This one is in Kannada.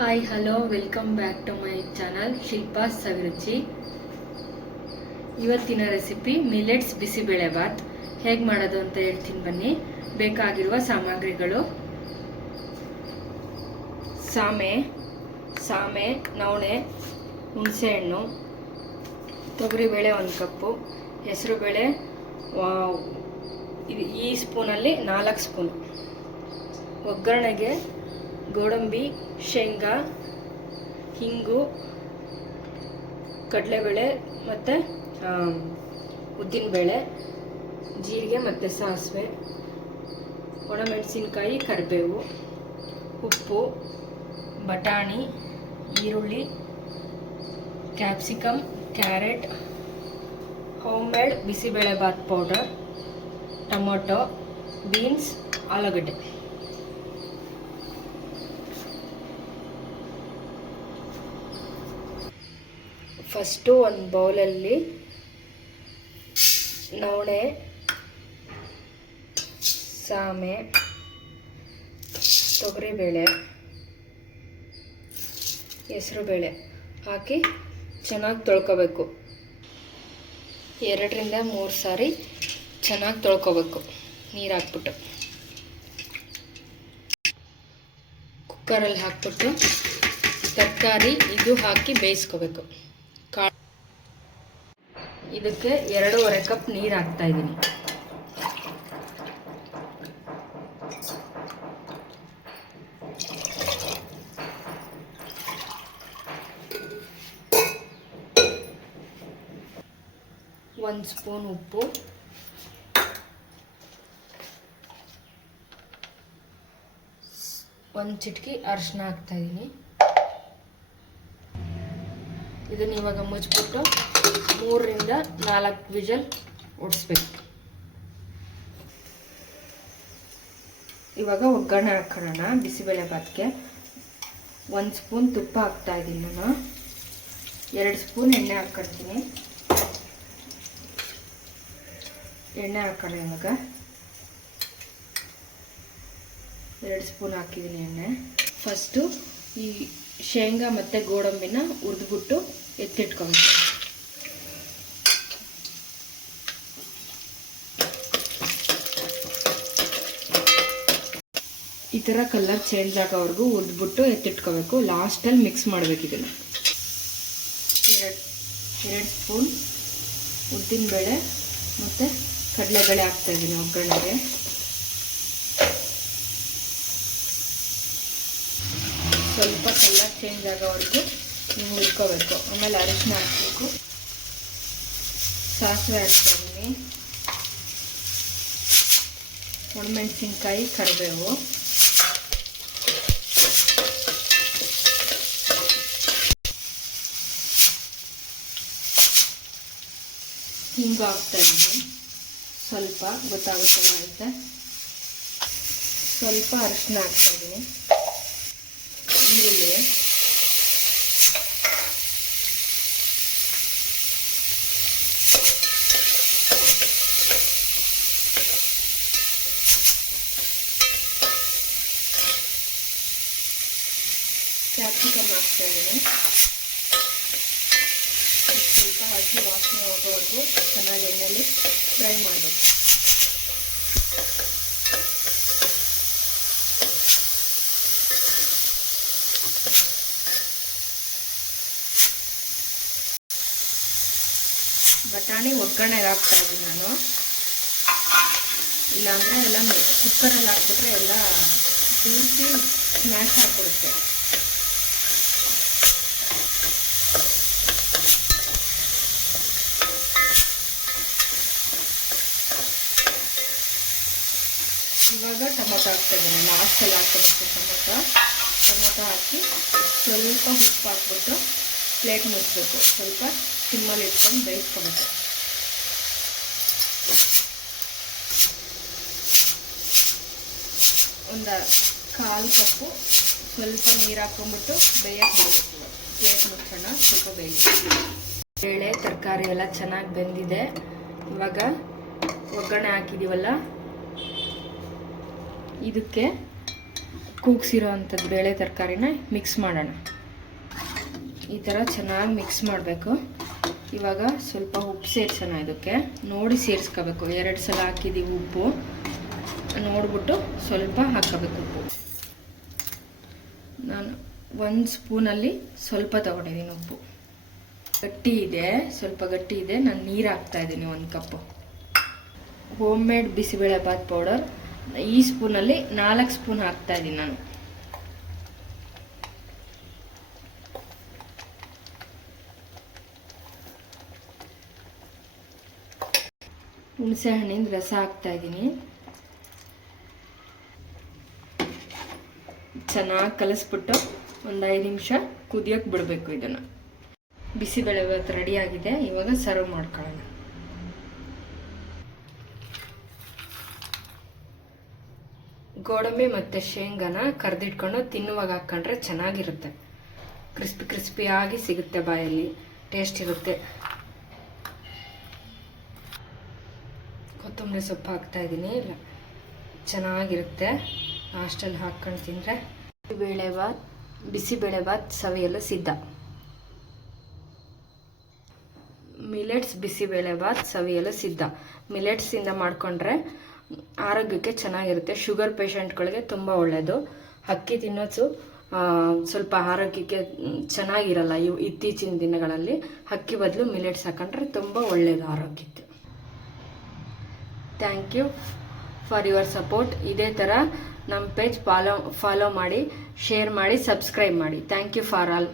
Hi hello welcome back to my channel Shilpa's Saviruchi. ಇವತ್ತಿನ ರೆಸಿಪಿ ಮಿಲೆಟ್ಸ್ ಬಿಸಿಬೇಳೆ ಬಾತ್ ಹೇಗೆ ಮಾಡೋದು ಅಂತ ಹೇಳ್ತೀನಿ ಬನ್ನಿ. ಬೇಕಾಗಿರುವ ಸಾಮಗ್ರಿಗಳು: ಸಾಮೆ, ನವಣೆ, ಹುಣಸೆಹಣ್ಣು, ತೊಗರಿಬೇಳೆ 1 ಕಪ್ಪು, ಹೆಸರುಬೇಳೆ ಈ ಸ್ಪೂನಲ್ಲಿ 4 ಸ್ಪೂನು. ಒಗ್ಗರಣೆಗೆ ಗೋಡಂಬಿ, ಶೇಂಗಾ, ಹಿಂಗು, ಕಡಲೆಬೇಳೆ ಮತ್ತು ಉದ್ದಿನಬೇಳೆ, ಜೀರಿಗೆ ಮತ್ತು ಸಾಸಿವೆ, ಒಣಮೆಣಸಿನ್ಕಾಯಿ, ಕರಿಬೇವು, ಉಪ್ಪು, ಬಟಾಣಿ, ಈರುಳ್ಳಿ, capsicum, carrot, homemade bisibele bath powder, tomato, beans, ಆಲೂಗಡ್ಡೆ. ಫಸ್ಟು ಒಂದು ಬೌಲಲ್ಲಿ ನವಣೆ, ಸಾಮೆ, ತೊಗರಿಬೇಳೆ, ಹೆಸರುಬೇಳೆ ಹಾಕಿ ಚೆನ್ನಾಗಿ ತೊಳ್ಕೊಬೇಕು. 2 ರಿಂದ 3 ಸಾರಿ ಚೆನ್ನಾಗಿ ತೊಳ್ಕೊಬೇಕು ನೀರು ಹಾಕ್ಬಿಟ್ಟು. ಕುಕ್ಕರಲ್ಲಿ ಹಾಕ್ಬಿಟ್ಟು ತರಕಾರಿ ಇದು ಹಾಕಿ ಬೇಯಿಸ್ಕೋಬೇಕು. ಇದಕ್ಕೆ 2.5 ಕಪ್ ನೀರು ಹಾಕ್ತಾ ಇದ್ದೀನಿ. ಒಂದು ಸ್ಪೂನ್ ಉಪ್ಪು, ಒಂದು ಚಿಟಿಕೆ ಅರಿಶಿನ ಹಾಕ್ತಾ ಇದ್ದೀನಿ. ಇದನ್ನು ಇವಾಗ ಮುಚ್ಚಿಬಿಟ್ಟು 3 ರಿಂದ 4 ವಿಜಲ್ ಓಡಿಸ್ಬೇಕು. ಇವಾಗ ಒಗ್ಗರಣೆ ಹಾಕೋಣ. ಬಿಸಿಬೇಳೆ ಬಾತ್ಗೆ 1 ಸ್ಪೂನ್ ತುಪ್ಪ ಹಾಕ್ತಾ ಇದ್ದೀನಿ ನಾನು. 2 ಸ್ಪೂನ್ ಎಣ್ಣೆ ಹಾಕ್ಕೊಳ್ತೀನಿ. ಎಣ್ಣೆ ಹಾಕೋಣ. ಇವಾಗ 2 ಸ್ಪೂನ್ ಹಾಕಿದ್ದೀನಿ ಎಣ್ಣೆ. ಫಸ್ಟು ಈ ಶೇಂಗಾ ಮತ್ತು ಗೋಡಂಬಿನ ಹುರಿದ್ಬಿಟ್ಟು ಎತ್ತಿಟ್ಕೊಬೇಕು. ಈ ಥರ ಕಲರ್ ಚೇಂಜ್ ಆಗೋವರೆಗೂ ಹುರಿದ್ಬಿಟ್ಟು ಎತ್ತಿಟ್ಕೋಬೇಕು. ಲಾಸ್ಟಲ್ಲಿ ಮಿಕ್ಸ್ ಮಾಡಬೇಕು. ಇದನ್ನು 2 ಸ್ಪೂನ್ ಉದ್ದಿನಬೇಳೆ ಮತ್ತು ಕಡಲೆಬೇಳೆ ಹಾಕ್ತಾಯಿದ್ದೀನಿ ಒಗ್ಗರಣೆಗೆ. ಸ್ವಲ್ಪ ಕಲರ್ ಚೇಂಜ್ ಆಗೋವರೆಗೂ ನೀವು ಹುರ್ಕೋಬೇಕು. ಆಮೇಲೆ ಅರಿಶಿನ ಹಾಕಬೇಕು, ಸಾಸಿವೆ ಹಾಕ್ತಾಯಿದ್ದೀನಿ, ಒಣಮೆಣಸಿನ್ಕಾಯಿ, ಕರಿಬೇವು, ಹಿಂಗು ಹಾಕ್ತಾಯಿದ್ದೀನಿ. ಸ್ವಲ್ಪ ಗೊತ್ತಾಗುತ್ತೆ ಆಗುತ್ತೆ. ಸ್ವಲ್ಪ ಅರಿಶಿನ ಹಾಕ್ತಾಯಿದ್ದೀನಿ, ಈರುಳ್ಳಿ, ಕ್ಯಾಪ್ಸಿಕಮ್ ಹಾಕ್ತಾಯಿದ್ದೀನಿ. ಸ್ವಲ್ಪ ಹಸಿ ವಾಸನೆ ಹೋಗೋವರೆಗೂ ಚೆನ್ನಾಗಿ ಎಣ್ಣೆಯಲ್ಲಿ ಫ್ರೈ ಮಾಡಬೇಕು. ಬಟಾಣಿ ಒಗ್ಗರಣೆಗೆ ಹಾಕ್ತಾಯಿದ್ದೀನಿ ನಾನು. ಇಲ್ಲಾಂದರೆ ಎಲ್ಲ ಕುಕ್ಕರಲ್ಲಿ ಹಾಕ್ಬಿಟ್ರೆ ಎಲ್ಲ ಪೂರ್ತಿ ಸ್ಮ್ಯಾಶ್ ಆಗಿಬಿಡುತ್ತೆ. ಇವಾಗ ಟೊಮೊಟೊ ಹಾಕ್ತಾಯಿದ್ದೀನಿ. ಲಾಸ್ಟಲ್ಲಿ ಹಾಕ್ಕೋಬೇಕು ಟೊಮೊಟೊ ಹಾಕಿ ಸ್ವಲ್ಪ ಉಪ್ಪು ಹಾಕ್ಬಿಟ್ಟು ಪ್ಲೇಟ್ ಮುಚ್ಚಬೇಕು. ಸ್ವಲ್ಪ ಸಿಮ್ಮಲ್ಲಿ ಇಟ್ಕೊಂಡು ಬೇಯಿಸ್ಕೋಬೇಕು. ಒಂದು 1/4 ಕಪ್ಪು ಸ್ವಲ್ಪ ನೀರು ಹಾಕ್ಕೊಂಬಿಟ್ಟು ಬೇಯಕ್ಕೆ ಬಿಡಬೇಕು. ಪ್ಲೇಟ್ ಮುಚ್ಚೋಣ, ಸ್ವಲ್ಪ ಬೇಯಬೇಕು. ಬೇಳೆ ತರಕಾರಿ ಎಲ್ಲ ಚೆನ್ನಾಗಿ ಬೆಂದಿದೆ. ಇವಾಗ ಒಗ್ಗರಣೆ ಹಾಕಿದ್ದೀವಲ್ಲ, ಇದಕ್ಕೆ ಕೂಗ್ಸಿರೋ ಅಂಥದ್ದು ಬೇಳೆ ತರಕಾರಿನ ಮಿಕ್ಸ್ ಮಾಡೋಣ. ಈ ಥರ ಚೆನ್ನಾಗಿ ಮಿಕ್ಸ್ ಮಾಡಬೇಕು. ಇವಾಗ ಸ್ವಲ್ಪ ಉಪ್ಪು ಸೇರಿಸೋಣ. ಇದಕ್ಕೆ ನೋಡಿ ಸೇರಿಸ್ಕೋಬೇಕು. 2 ಸಲ ಹಾಕಿದ್ದೀವಿ ಉಪ್ಪು, ನೋಡ್ಬಿಟ್ಟು ಸ್ವಲ್ಪ ಹಾಕೋಬೇಕು ಉಪ್ಪು. ನಾನು 1 ಸ್ಪೂನಲ್ಲಿ ಸ್ವಲ್ಪ ತೊಗೊಂಡಿದ್ದೀನಿ ಉಪ್ಪು. ಗಟ್ಟಿ ಇದೆ, ಸ್ವಲ್ಪ ಗಟ್ಟಿ ಇದೆ. ನಾನು ನೀರು ಹಾಕ್ತಾಯಿದ್ದೀನಿ 1 ಕಪ್ಪು. ಹೋಮ್ ಮೇಡ್ ಬಿಸಿಬೇಳೆಬಾತ್ ಪೌಡರ್ ಈ ಸ್ಪೂನಲ್ಲಿ 4 ಸ್ಪೂನ್ ಹಾಕ್ತಾಯಿದ್ದೀನಿ ನಾನು. ಹುಣಸೆ ಹಣ್ಣಿನ ರಸ ಹಾಕ್ತಾಯಿದ್ದೀನಿ. ಚೆನ್ನಾಗಿ ಕಲಿಸ್ಬಿಟ್ಟು ಒಂದು 5 ನಿಮಿಷ ಕುದಿಯೋಕ್ಕೆ ಬಿಡಬೇಕು. ಇದನ್ನು ಬಿಸಿಬೇಳೆಬಾತ್ ರೆಡಿಯಾಗಿದೆ. ಇವಾಗ ಸರ್ವ್ ಮಾಡ್ಕೊಳ್ಳೋಣ. ಗೋಡಂಬಿ ಮತ್ತು ಶೇಂಗಾನ ಕರೆದಿಟ್ಕೊಂಡು ತಿನ್ನುವಾಗ ಹಾಕ್ಕೊಂಡ್ರೆ ಚೆನ್ನಾಗಿರುತ್ತೆ. ಕ್ರಿಸ್ಪಿಯಾಗಿ ಸಿಗುತ್ತೆ, ಬಾಯಲ್ಲಿ ಟೇಸ್ಟ್ ಇರುತ್ತೆ. ಕೊತ್ತಂಬರಿ ಸೊಪ್ಪು ಹಾಕ್ತಾಯಿದ್ದೀನಿ. ಚೆನ್ನಾಗಿರುತ್ತೆ. ಲಾಸ್ಟಲ್ಲಿ ಹಾಕ್ಕೊಂಡು ತಿಂದರೆ ಬಿಸಿಬೇಳೆಬಾತ್ ಸವಿಯಲು ಸಿದ್ಧ. ಮಿಲೆಟ್ಸ್ ಬಿಸಿಬೇಳೆಬಾತ್ ಸವಿಯಲು ಸಿದ್ಧ. ಮಿಲೆಟ್ಸಿಂದ ಮಾಡಿಕೊಂಡ್ರೆ ಆರೋಗ್ಯಕ್ಕೆ ಚೆನ್ನಾಗಿರುತ್ತೆ. ಶುಗರ್ ಪೇಷಂಟ್ಗಳಿಗೆ ತುಂಬ ಒಳ್ಳೆಯದು. ಅಕ್ಕಿ ತಿನ್ನೋದು ಸ್ವಲ್ಪ ಆರೋಗ್ಯಕ್ಕೆ ಚೆನ್ನಾಗಿರಲ್ಲ. ಇತ್ತೀಚಿನ ದಿನಗಳಲ್ಲಿ ಅಕ್ಕಿ ಬದಲು ಮಿಲೆಟ್ಸ್ ಹಾಕೊಂಡ್ರೆ ತುಂಬ ಒಳ್ಳೆಯದು ಆರೋಗ್ಯಕ್ಕೆ. Thank you for your support. ಇದೇ ಥರ ನಮ್ಮ ಪೇಜ್ ಫಾಲೋ ಮಾಡಿ, ಶೇರ್ ಮಾಡಿ, ಸಬ್ಸ್ಕ್ರೈಬ್ ಮಾಡಿ. Thank you for all.